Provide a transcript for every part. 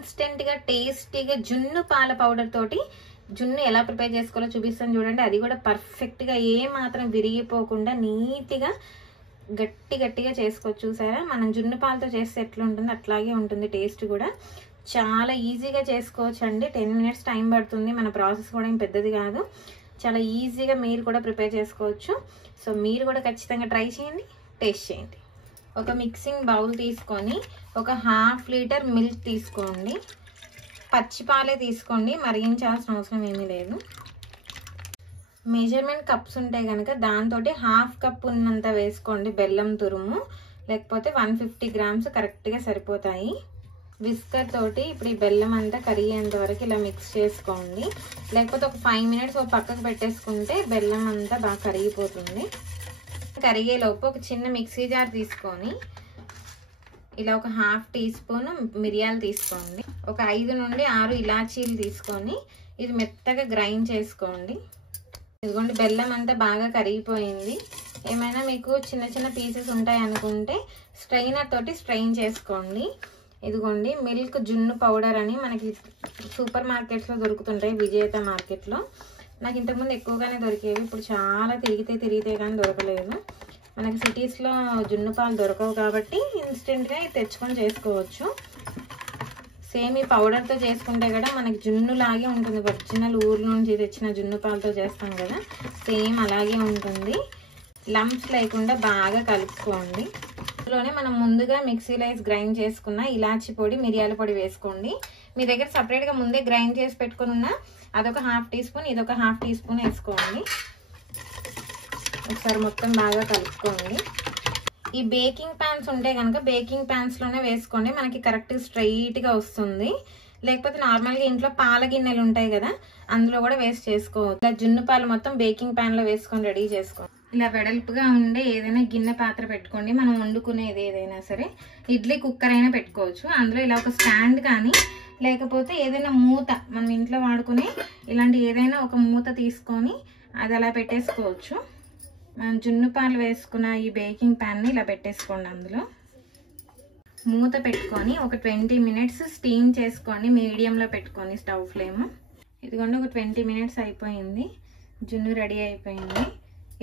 Instant గా టేస్టీగా జున్ను పాల పౌడర్ తోటి జున్ను ఎలా ప్రిపేర్ చేసుకోవాలో చూపిస్తాను చూడండి. అది కూడా పర్ఫెక్ట్ గా ఏ మాత్రం విరిగిపోకుండా నీట్గా గట్టిగా చేసుకోవచ్చు. చూసారా, మనం జున్ను పాలతో చేస్తే ఎట్లా ఉంటుందో అట్లాగే ఉంటుంది. టేస్ట్ కూడా చాలా ఈజీగా చేసుకోవచ్చు అండి. 10 minutes టైం పడుతుంది. మన ప్రాసెస్ కూడా ఏం పెద్దది కాదు. చాలా ఈజీగా మీరు కూడా ప్రిపేర్ చేసుకోవచ్చు. సో మీరు కూడా ఖచ్చితంగా ట్రై చేయండి, టేస్ట్ చేయండి. ఒక మిక్సింగ్ బౌల్ తీసుకొని ఒక 1/2 లీటర్ మిల్క్ తీసుకోండి. పచ్చి పాలే తీసుకోండి, మరిగించాల్సిన అవసరం ఏమీ లేదు. మెజర్మెంట్ కప్స్ ఉంటాయి కనుక దాంతో 1/2 కప్ ఉన్నంత వేసుకోండి బెల్లం తురుము, లేకపోతే 150 grams కరెక్ట్గా సరిపోతాయి. విస్కర్ తోటి ఇప్పుడు ఈ బెల్లం అంతా కరిగేంత వరకు ఇలా మిక్స్ చేసుకోండి. లేకపోతే ఒక 5 minutes ఒక పక్కకు పెట్టేసుకుంటే బెల్లం అంతా బాగా కరిగిపోతుంది. కరిగేలోపు ఒక చిన్న మిక్సీ జార్ తీసుకొని ఇలా ఒక 1/2 teaspoon మిరియాలు తీసుకోండి. ఒక 5 నుండి 6 ఇలాచీలు తీసుకొని ఇది మెత్తగా గ్రైండ్ చేసుకోండి. ఇదిగోండి, బెల్లం అంతా బాగా కరిగిపోయింది. ఏమైనా మీకు చిన్న చిన్న పీసెస్ ఉంటాయి అనుకుంటే స్ట్రైనర్ తోటి స్ట్రెయిన్ చేసుకోండి. ఇదిగోండి, మిల్క్ జున్ను పౌడర్ అని మనకి సూపర్ మార్కెట్స్లో దొరుకుతుంటాయి, విజేత మార్కెట్లో. నాకు ఇంతకుముందు ఎక్కువగానే దొరికేవి, ఇప్పుడు చాలా తిరిగితే కానీ దొరకలేదు. మనకి సిటీస్లో జున్ను పాలు దొరకవు కాబట్టి ఇన్స్టెంట్గా తెచ్చుకొని చేసుకోవచ్చు. సేమ్ ఈ పౌడర్తో చేసుకుంటే కూడా మనకి జున్ను లాగే ఉంటుంది. ఒరిజినల్ ఊరు నుంచి తెచ్చిన జున్ను పాలతో చేస్తాం కదా, సేమ్ అలాగే ఉంటుంది. లంప్స్ లేకుండా బాగా కలుపుకోండి. అందులోనే మనం ముందుగా మిక్సీలో వేసి గ్రైండ్ చేసుకున్న ఇలాచి పొడి, మిరియాల పొడి వేసుకోండి. మీ దగ్గర సపరేట్గా ముందే గ్రైండ్ చేసి పెట్టుకుని ఉన్న అదొక 1/2 teaspoon, ఇదొక 1/2 teaspoon వేసుకోండి. ఒకసారి మొత్తం బాగా కలుపుకోండి. ఈ బేకింగ్ ప్యాన్స్ ఉంటే కనుక బేకింగ్ ప్యాన్స్లోనే వేసుకోండి, మనకి కరెక్ట్ స్ట్రైట్గా వస్తుంది. లేకపోతే నార్మల్గా ఇంట్లో పాల గిన్నెలు ఉంటాయి కదా, అందులో కూడా వేస్ట్ చేసుకోవచ్చు. ఇలా జున్ను పాలు మొత్తం బేకింగ్ ప్యాన్లో వేసుకొని రెడీ చేసుకోండి. ఇలా వెడల్పుగా ఉండే ఏదైనా గిన్నె పాత్ర పెట్టుకోండి. మనం వండుకునేది ఏదైనా సరే, ఇడ్లీ కుక్కర్ అయినా పెట్టుకోవచ్చు. అందులో ఇలా ఒక స్టాండ్ కానీ లేకపోతే ఏదైనా మూత, మనం ఇంట్లో వాడుకునే ఇలాంటి ఏదైనా ఒక మూత తీసుకొని అది అలా పెట్టేసుకోవచ్చు. మనం జున్ను పాలు వేసుకున్న ఈ బేకింగ్ ప్యాన్ని ఇలా పెట్టేసుకోండి. అందులో మూత పెట్టుకొని ఒక 20 minutes స్టీమ్ చేసుకోండి, మీడియంలో పెట్టుకొని స్టవ్ ఫ్లేమ్. ఇదిగోండి, ఒక 20 minutes అయిపోయింది, జున్ను రెడీ అయిపోయింది.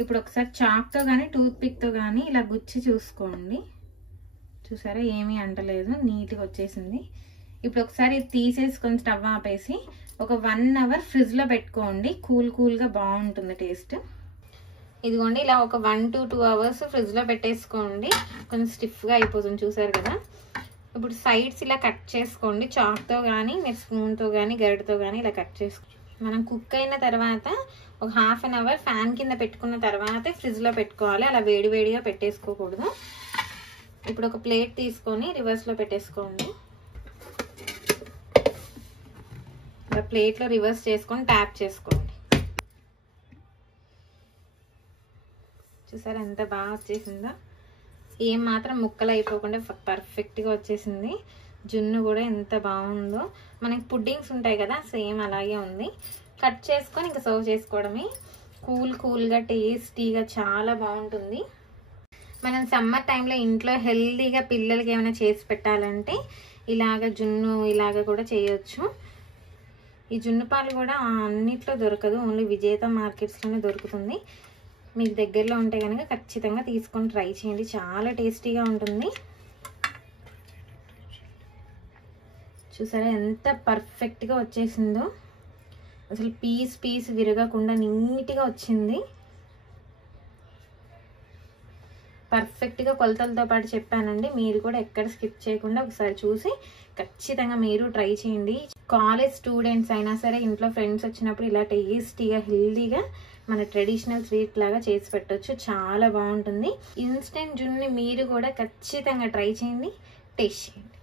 ఇప్పుడు ఒకసారి చాక్తో కానీ టూత్పిక్తో కానీ ఇలా గుచ్చి చూసుకోండి. చూసారా, ఏమీ అంటలేదు, నీట్గా వచ్చేసింది. ఇప్పుడు ఒకసారి తీసేసుకొని స్టవ్ ఆపేసి ఒక 1 hour ఫ్రిడ్జ్లో పెట్టుకోండి. కూల్గా బాగుంటుంది టేస్ట్. ఇదిగోండి, ఇలా ఒక 1 to 2 hours ఫ్రిడ్జ్లో పెట్టేసుకోండి. కొంచెం స్టిఫ్గా అయిపోతుంది, చూసారు కదా. ఇప్పుడు సైడ్స్ ఇలా కట్ చేసుకోండి, చాక్తో కానీ మీరు స్పూన్తో కానీ గరిటతో కానీ ఇలా కట్ చేసుకోండి. మనం కుక్ అయిన తర్వాత ఒక 1/2 hour ఫ్యాన్ కింద పెట్టుకున్న తర్వాత ఫ్రిడ్జ్లో పెట్టుకోవాలి. అలా వేడిగా పెట్టేసుకోకూడదు. ఇప్పుడు ఒక ప్లేట్ తీసుకొని రివర్స్లో పెట్టేసుకోండి. ఇలా ప్లేట్లో రివర్స్ చేసుకొని ట్యాప్ చేసుకోండి. చూసారా ఎంత బాగా వచ్చేసిందో, ఏం మాత్రం ముక్కలు అయిపోకుండా పర్ఫెక్ట్గా వచ్చేసింది. జున్ను కూడా ఎంత బాగుందో. మనకి పుడ్డింగ్స్ ఉంటాయి కదా, సేమ్ అలాగే ఉంది. కట్ చేసుకొని ఇంకా సర్వ్ చేసుకోవడమే. కూల్గా టేస్టీగా చాలా బాగుంటుంది. మనం సమ్మర్ టైంలో ఇంట్లో హెల్తీగా పిల్లలకి ఏమైనా చేసి పెట్టాలంటే ఇలాగ జున్ను ఇలాగ కూడా చేయొచ్చు. ఈ జున్ను పాలు కూడా అన్నిట్లో దొరకదు, ఓన్లీ విజేత మార్కెట్స్లోనే దొరుకుతుంది. మీకు దగ్గరలో ఉంటే కనుక ఖచ్చితంగా తీసుకొని ట్రై చేయండి, చాలా టేస్టీగా ఉంటుంది. చూసారా ఎంత పర్ఫెక్ట్గా వచ్చేసిందో, అసలు పీస్ విరగకుండా నీట్గా వచ్చింది. పర్ఫెక్ట్గా కొలతలతో పాటు చెప్పానండి, మీరు కూడా ఎక్కడ స్కిప్ చేయకుండా ఒకసారి చూసి ఖచ్చితంగా మీరు ట్రై చేయండి. కాలేజ్ స్టూడెంట్స్ అయినా సరే ఇంట్లో ఫ్రెండ్స్ వచ్చినప్పుడు ఇలా టేస్టీగా హెల్తీగా మన ట్రెడిషనల్ స్వీట్ లాగా చేసి పెట్టవచ్చు, చాలా బాగుంటుంది. ఇన్స్టెంట్ జున్ని మీరు కూడా ఖచ్చితంగా ట్రై చేయండి, టేస్ట్ చేయండి.